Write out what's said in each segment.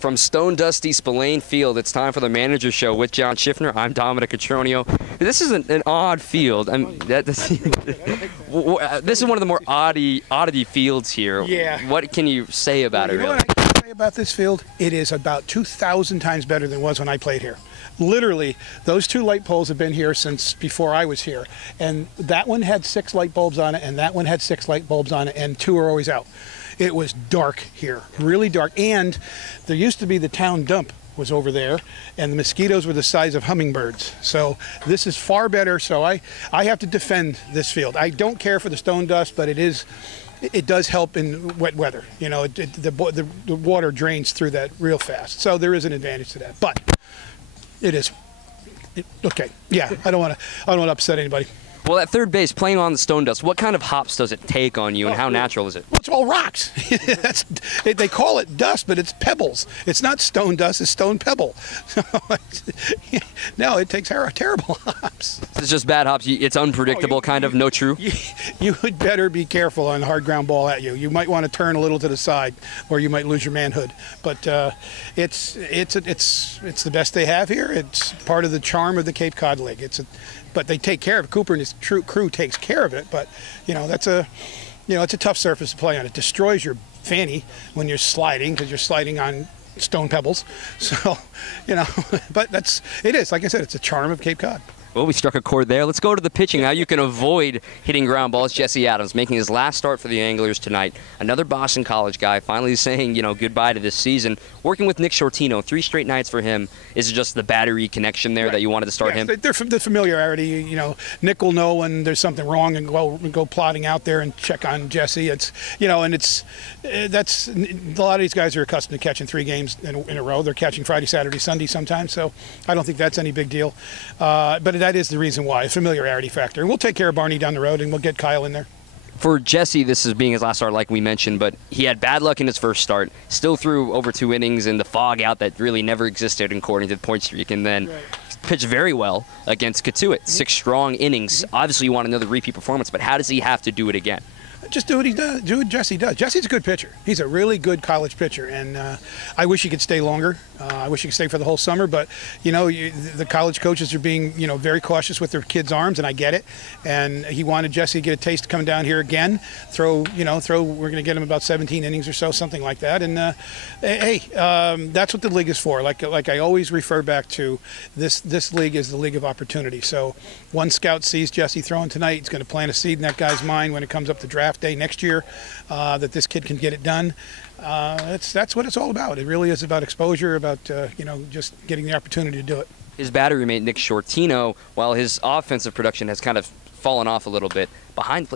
From Stone Dusty Spillane Field, it's time for the Manager Show with John Schiffner. I'm Dominic Cotroneo. This is an odd field. This is one of the more oddity fields here. Yeah. What can you say about it, really? What I can say about this field, it is about 2,000 times better than it was when I played here. Literally, those two light poles have been here since before I was here. And that one had 6 light bulbs on it, and that one had 6 light bulbs on it, and 2 are always out. It was dark here, really dark. And there used to be the town dump was over there, and the mosquitoes were the size of hummingbirds. So this is far better. So I have to defend this field. I don't care for the stone dust, but it does help in wet weather. You know, the water drains through that real fast. So there is an advantage to that. But it is okay. Yeah, I don't want to upset anybody. Well, at third base, playing on the stone dust, what kind of hops does it take on you, and how natural is it? Well, it's all rocks. They call it dust, but it's pebbles. It's not stone dust, it's stone pebble. No, it takes terrible hops. It's just bad hops. It's unpredictable, no true? You would better be careful on a hard ground ball at you. You might want to turn a little to the side, or you might lose your manhood. But it's the best they have here. It's part of the charm of the Cape Cod League. But they take care of it. Cooper and his crew takes care of it. But it's a tough surface to play on. It destroys your fanny when you're sliding, because you're sliding on stone pebbles. So, but it is, like I said, it's a charm of Cape Cod. Well, we struck a chord there. Let's go to the pitching. How you can avoid hitting ground balls. Jesse Adams making his last start for the Anglers tonight. Another Boston College guy finally saying, goodbye to this season. Working with Nick Shortino, 3 straight nights for him. Is it just the battery connection there that you wanted to start him? The familiarity. Nick will know when there's something wrong and go plodding out there and check on Jesse. That's a lot of these guys are accustomed to catching 3 games in a row. They're catching Friday, Saturday, Sunday sometimes. So I don't think that's any big deal. But that is the reason why, a familiarity factor. And we'll take care of Barney down the road, and we'll get Kyle in there. For Jesse, this is being his last start, like we mentioned, but he had bad luck in his first start. Still threw over 2 innings in the fog out that really never existed according to the point streak, and then pitched very well against Cottoneo. 6 strong innings. Obviously, you want another repeat performance, but how does he have to do it again? Just do what he does. Do what Jesse does. Jesse's a good pitcher. He's a really good college pitcher, and I wish he could stay longer. I wish he could stay for the whole summer, but the college coaches are being very cautious with their kids' arms, and I get it. And he wanted Jesse to get a taste coming down here again. We're going to get him about 17 innings or so, something like that. And that's what the league is for. Like I always refer back to, this league is the league of opportunity. So one scout sees Jesse throwing tonight, he's going to plant a seed in that guy's mind when it comes up to draft day next year, that this kid can get it done. That's what it's all about. It really is about exposure, about just getting the opportunity to do it. His battery mate Nick Shortino, while his offensive production has kind of fallen off a little bit,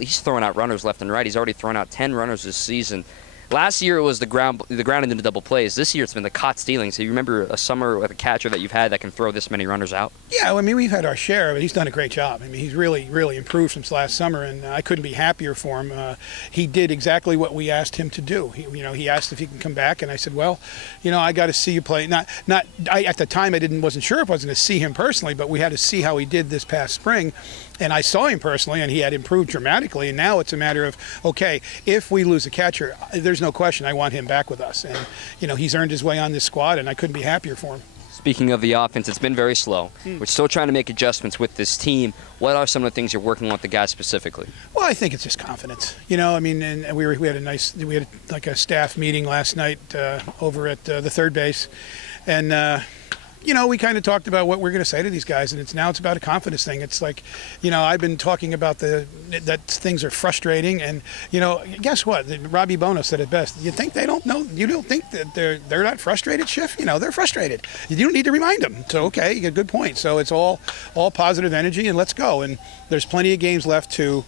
he's throwing out runners left and right. He's already thrown out 10 runners this season. Last year it was the ground into double plays. This year it's been the caught stealing. So you remember a summer with a catcher that you've had that can throw this many runners out? Yeah, we've had our share, but he's done a great job. he's really, really improved since last summer, and I couldn't be happier for him. He did exactly what we asked him to do. He asked if he can come back, and I said, well, I got to see you play. At the time I wasn't sure if I was going to see him personally, but we had to see how he did this past spring. And I saw him personally, and he had improved dramatically. And now it's a matter of, okay, if we lose a catcher, there's no question I want him back with us. And, he's earned his way on this squad, and I couldn't be happier for him. Speaking of the offense, it's been very slow. We're still trying to make adjustments with this team. What are some of the things you're working on with the guys specifically? Well, I think it's just confidence. And we had a staff meeting last night over at the third base. And, we kind of talked about what we're going to say to these guys, and it's about a confidence thing. It's like, I've been talking about that things are frustrating, and guess what? Robbie Bono said it best. You think they don't know? You don't think that they're not frustrated, Schiff? They're frustrated. You don't need to remind them. So okay, you got a good point. So it's all positive energy, and let's go. And there's plenty of games left to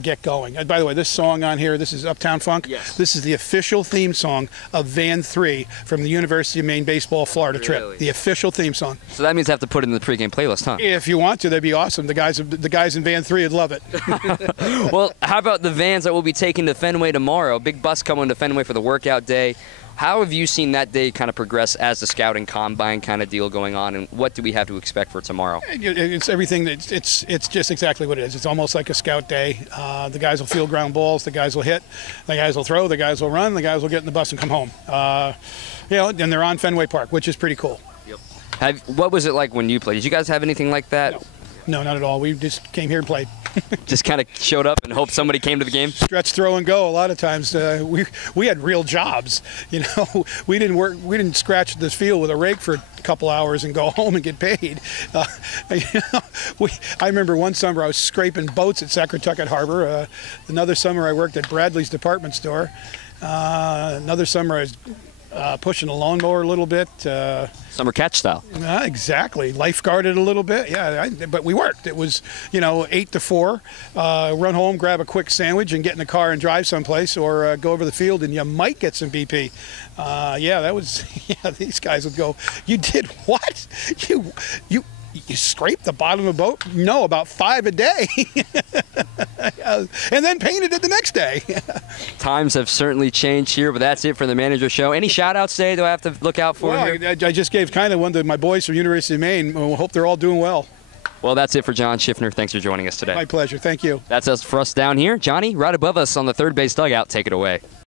get going. And by the way, this song on here, this is Uptown Funk. Yes. This is the official theme song of Van 3 from the University of Maine baseball Florida trip. The official theme song. So that means I have to put it in the pregame playlist, huh? If you want to, that'd be awesome. The guys in Van 3 would love it. Well, how about the vans that will be taking to Fenway tomorrow? Big bus coming to Fenway for the workout day. How have you seen that day kind of progress as the scouting combine kind of deal going on, and what do we have to expect for tomorrow? It's everything. It's just exactly what it is. It's almost like a scout day. The guys will field ground balls. The guys will hit. The guys will throw. The guys will run. The guys will get in the bus and come home. And they're on Fenway Park, which is pretty cool. Yep. What was it like when you played? Did you guys have anything like that? No, not at all. We just came here and played. Just kind of showed up and hoped somebody came to the game? Stretch, throw, and go. A lot of times we had real jobs. We didn't scratch this field with a rake for a couple hours and go home and get paid. I remember one summer I was scraping boats at Saquatucket Harbor. Another summer I worked at Bradley's department store. Another summer I was pushing a lawnmower a little bit. Summer catch style. Exactly. Lifeguarded a little bit. Yeah, but we worked. It was, 8 to 4. Run home, grab a quick sandwich, and get in the car and drive someplace, or go over the field, and you might get some BP. These guys would go, "You did what? You scraped the bottom of a boat?" "No, about 5 a day." And then painted it the next day. Times have certainly changed here, but that's it for the Manager Show. Any shout-outs today do I have to look out for? Well, I just gave kind of one to my boys from University of Maine. I hope they're all doing well. Well, that's it for John Schiffner. Thanks for joining us today. My pleasure. Thank you. That's us for us down here. Johnny, right above us on the third base dugout. Take it away.